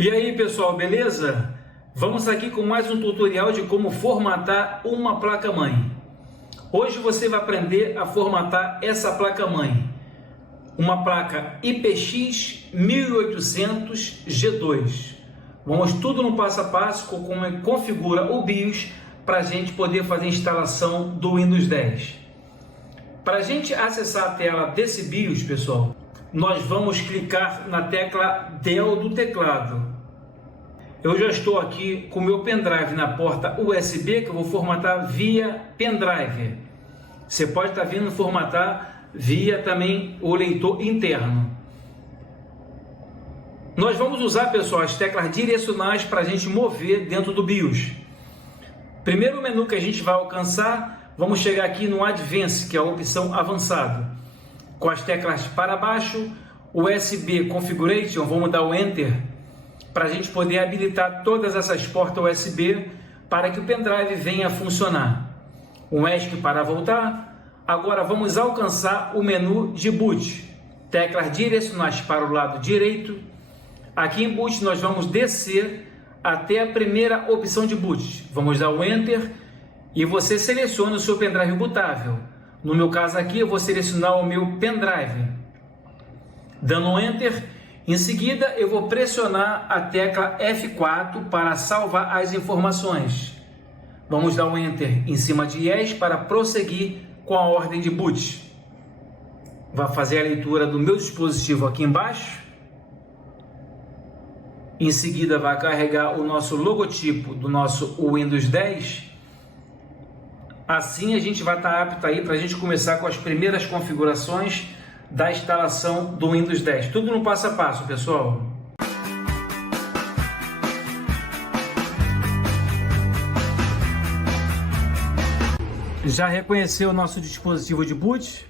E aí pessoal, beleza? Vamos aqui com mais um tutorial de como formatar uma placa-mãe. Hoje você vai aprender a formatar essa placa-mãe. Uma placa IPX 1800 G2. Vamos tudo no passo a passo com como configura o BIOS para a gente poder fazer a instalação do Windows 10. Para a gente acessar a tela desse BIOS, pessoal, nós vamos clicar na tecla Del do teclado. Eu já estou aqui com o meu pendrive na porta USB, que eu vou formatar via pendrive. Você pode estar vindo formatar via também o leitor interno. Nós vamos usar, pessoal, as teclas direcionais para a gente mover dentro do BIOS. Primeiro menu que a gente vai alcançar, vamos chegar aqui no Advanced, que é a opção avançado. Com as teclas para baixo, USB Configuration, vamos dar o Enter, para a gente poder habilitar todas essas portas USB para que o pendrive venha a funcionar. O ESC para voltar. Agora vamos alcançar o menu de boot. Teclas direcionais para o lado direito. Aqui em boot nós vamos descer até a primeira opção de boot. Vamos dar o Enter e você seleciona o seu pendrive bootável. No meu caso aqui eu vou selecionar o meu pendrive. Dando um Enter, em seguida eu vou pressionar a tecla F4 para salvar as informações. Vamos dar um Enter em cima de Yes para prosseguir com a ordem de boot. Vai fazer a leitura do meu dispositivo aqui embaixo. Em seguida vai carregar o nosso logotipo do nosso Windows 10. Assim a gente vai estar apto aí para a gente começar com as primeiras configurações da instalação do Windows 10. Tudo no passo a passo, pessoal. Já reconheceu o nosso dispositivo de boot?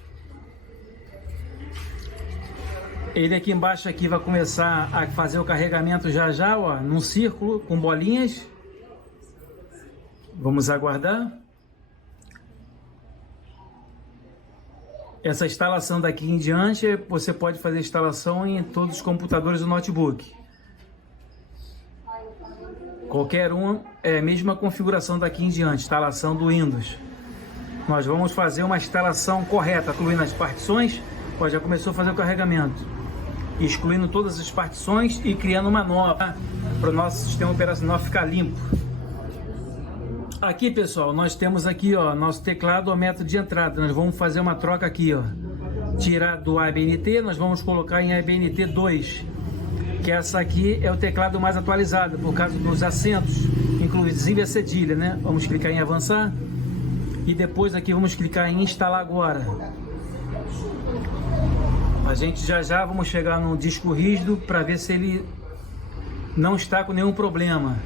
Ele aqui embaixo aqui vai começar a fazer o carregamento já, ó, num círculo com bolinhas. Vamos aguardar. Essa instalação daqui em diante, você pode fazer instalação em todos os computadores do notebook. Qualquer um é a mesma configuração daqui em diante, instalação do Windows. Nós vamos fazer uma instalação correta, incluindo as partições. Ó, já começou a fazer o carregamento. Excluindo todas as partições e criando uma nova, para o nosso sistema operacional ficar limpo. Aqui, pessoal, nós temos aqui, ó, nosso teclado, o método de entrada. Nós vamos fazer uma troca aqui, ó. Tirar do ABNT, nós vamos colocar em ABNT 2, que essa aqui é o teclado mais atualizado, por causa dos acentos, inclusive a cedilha, né? Vamos clicar em avançar e depois aqui vamos clicar em instalar agora. A gente já vamos chegar no disco rígido para ver se ele não está com nenhum problema.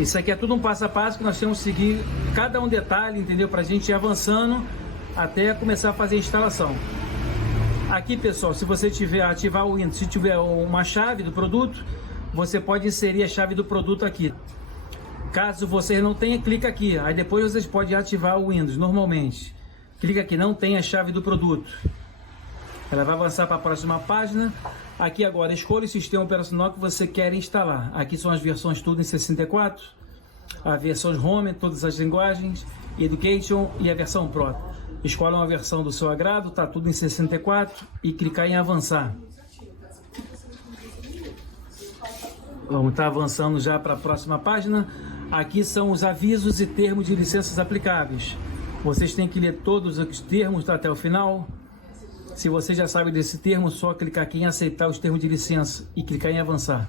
Isso aqui é tudo um passo a passo que nós temos que seguir cada um detalhe, entendeu? Para a gente ir avançando até começar a fazer a instalação. Aqui, pessoal, se você tiver ativar o Windows, se tiver uma chave do produto, você pode inserir a chave do produto aqui. Caso você não tenha, clica aqui. Aí depois vocês podem ativar o Windows normalmente. Clica aqui, não tem a chave do produto. Ela vai avançar para a próxima página. Aqui agora, escolha o sistema operacional que você quer instalar. Aqui são as versões tudo em 64. A versão Home, todas as linguagens, Education e a versão Pro. Escolha uma versão do seu agrado, tá tudo em 64 e clicar em avançar. Vamos estar avançando já para a próxima página. Aqui são os avisos e termos de licenças aplicáveis. Vocês têm que ler todos os termos até o final. Se você já sabe desse termo, só clicar aqui em aceitar os termos de licença e clicar em avançar.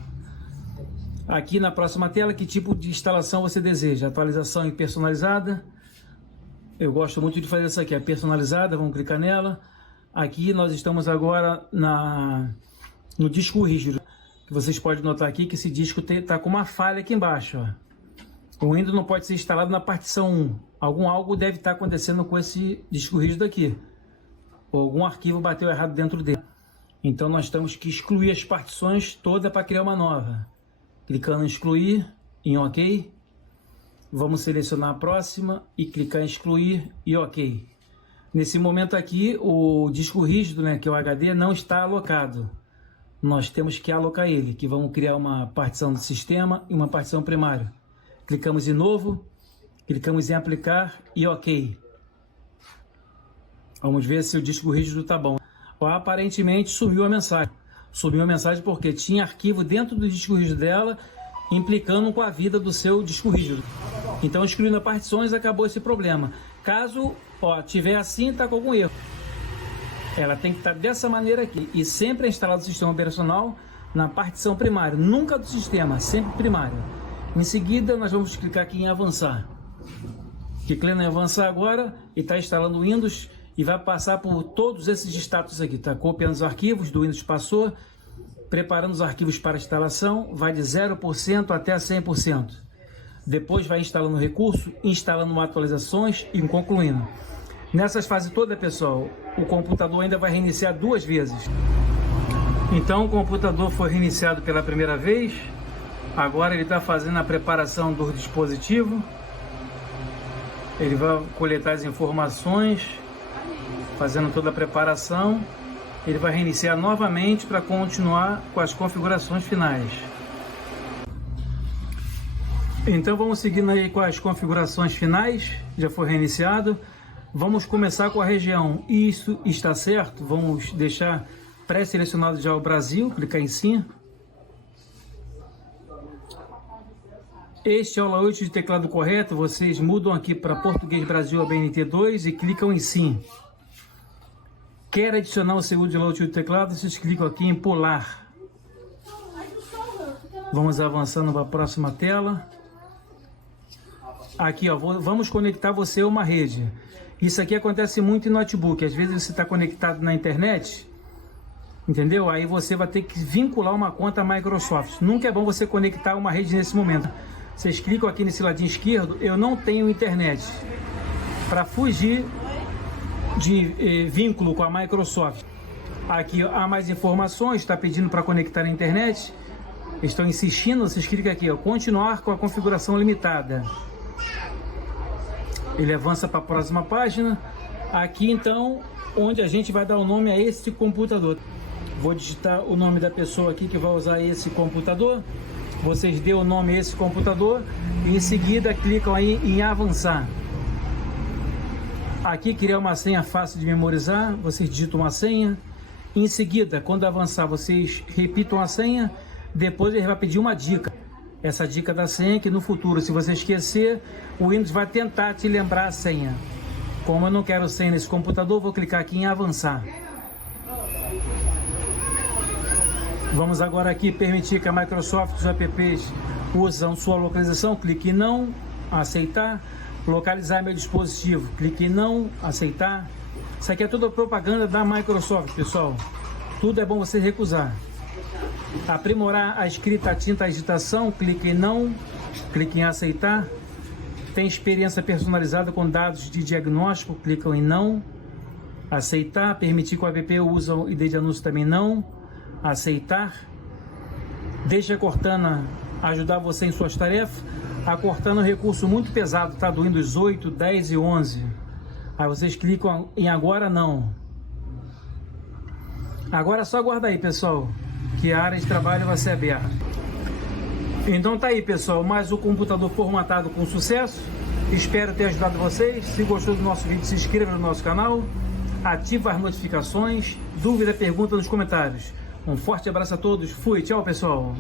Aqui na próxima tela, que tipo de instalação você deseja? Atualização e personalizada. Eu gosto muito de fazer isso aqui, a personalizada, vamos clicar nela. Aqui nós estamos agora no disco rígido. Que vocês podem notar aqui que esse disco está com uma falha aqui embaixo, ó. O Windows não pode ser instalado na partição 1. Algo deve estar acontecendo com esse disco rígido aqui. Algum arquivo bateu errado dentro dele. Então nós temos que excluir as partições todas para criar uma nova. Clicando em excluir, em OK. Vamos selecionar a próxima e clicar em excluir e OK. Nesse momento aqui, o disco rígido, né, que é o HD, não está alocado. nós temos que alocar ele, que vamos criar uma partição do sistema e uma partição primária. Clicamos em novo, clicamos em aplicar e ok. Vamos ver se o disco rígido está bom. Aparentemente sumiu a mensagem. Sumiu a mensagem porque tinha arquivo dentro do disco rígido dela, implicando com a vida do seu disco rígido. Então, excluindo as partições, acabou esse problema. Caso tiver assim, está com algum erro. Ela tem que estar dessa maneira aqui. E sempre é instalado o sistema operacional na partição primária. Nunca do sistema, sempre primária. Em seguida, nós vamos clicar aqui em avançar. Clicando em avançar agora e está instalando o Windows. E vai passar por todos esses status aqui, tá? Copiando os arquivos do Windows passou, preparando os arquivos para instalação, vai de 0% até 100%. Depois vai instalando o recurso, instalando atualizações e concluindo. Nessas fases todas, pessoal, o computador ainda vai reiniciar 2 vezes. Então o computador foi reiniciado pela primeira vez, agora ele está fazendo a preparação do dispositivo, ele vai coletar as informações, fazendo toda a preparação, ele vai reiniciar novamente para continuar com as configurações finais. Então vamos seguindo aí com as configurações finais, já foi reiniciado. Vamos começar com a região, isso está certo, vamos deixar pré-selecionado já o Brasil, clicar em sim. Este é o layout de teclado correto, vocês mudam aqui para Português Brasil ABNT2 e clicam em sim. Quer adicionar o segundo layout do teclado? Vocês clicam aqui em pular. Vamos avançando para a próxima tela. Aqui, vamos conectar você a uma rede. Isso aqui acontece muito em notebook. Às vezes você está conectado na internet, entendeu? Aí você vai ter que vincular uma conta Microsoft. Nunca é bom você conectar uma rede nesse momento. Vocês clicam aqui nesse ladinho esquerdo, eu não tenho internet. Para fugir de vínculo com a Microsoft. Aqui há mais informações, está pedindo para conectar a internet. Estão insistindo, vocês clicam aqui, continuar com a configuração limitada. Ele avança para a próxima página. Aqui então, onde a gente vai dar o nome a esse computador. Vou digitar o nome da pessoa aqui que vai usar esse computador. Vocês dêem o nome a esse computador e em seguida clicam aí em avançar. Aqui criar uma senha fácil de memorizar, vocês digitam uma senha. Em seguida, quando avançar, vocês repitam a senha. Depois ele vai pedir uma dica. Essa dica da senha que no futuro, se você esquecer, o Windows vai tentar te lembrar a senha. Como eu não quero senha nesse computador, vou clicar aqui em avançar. Vamos agora aqui permitir que a Microsoft, os apps usam sua localização. Clique em não, aceitar. Localizar meu dispositivo, clique em não, aceitar. Isso aqui é toda propaganda da Microsoft, pessoal. Tudo é bom você recusar. Aprimorar a escrita, a tinta, a digitação, clique em não, clique em aceitar. Tem experiência personalizada com dados de diagnóstico, clicam em não, aceitar. Permitir que o app use o ID de anúncio, também não, aceitar. Deixa a Cortana ajudar você em suas tarefas. A Cortana é um recurso muito pesado, tá? Do Windows 8, 10 e 11. Aí vocês clicam em agora não. Agora é só aguardar aí, pessoal, que a área de trabalho vai ser aberta. Então tá aí, pessoal, mais um computador formatado com sucesso. Espero ter ajudado vocês. Se gostou do nosso vídeo, se inscreva no nosso canal, ativa as notificações. Dúvida, pergunta nos comentários. Um forte abraço a todos. Fui, tchau, pessoal.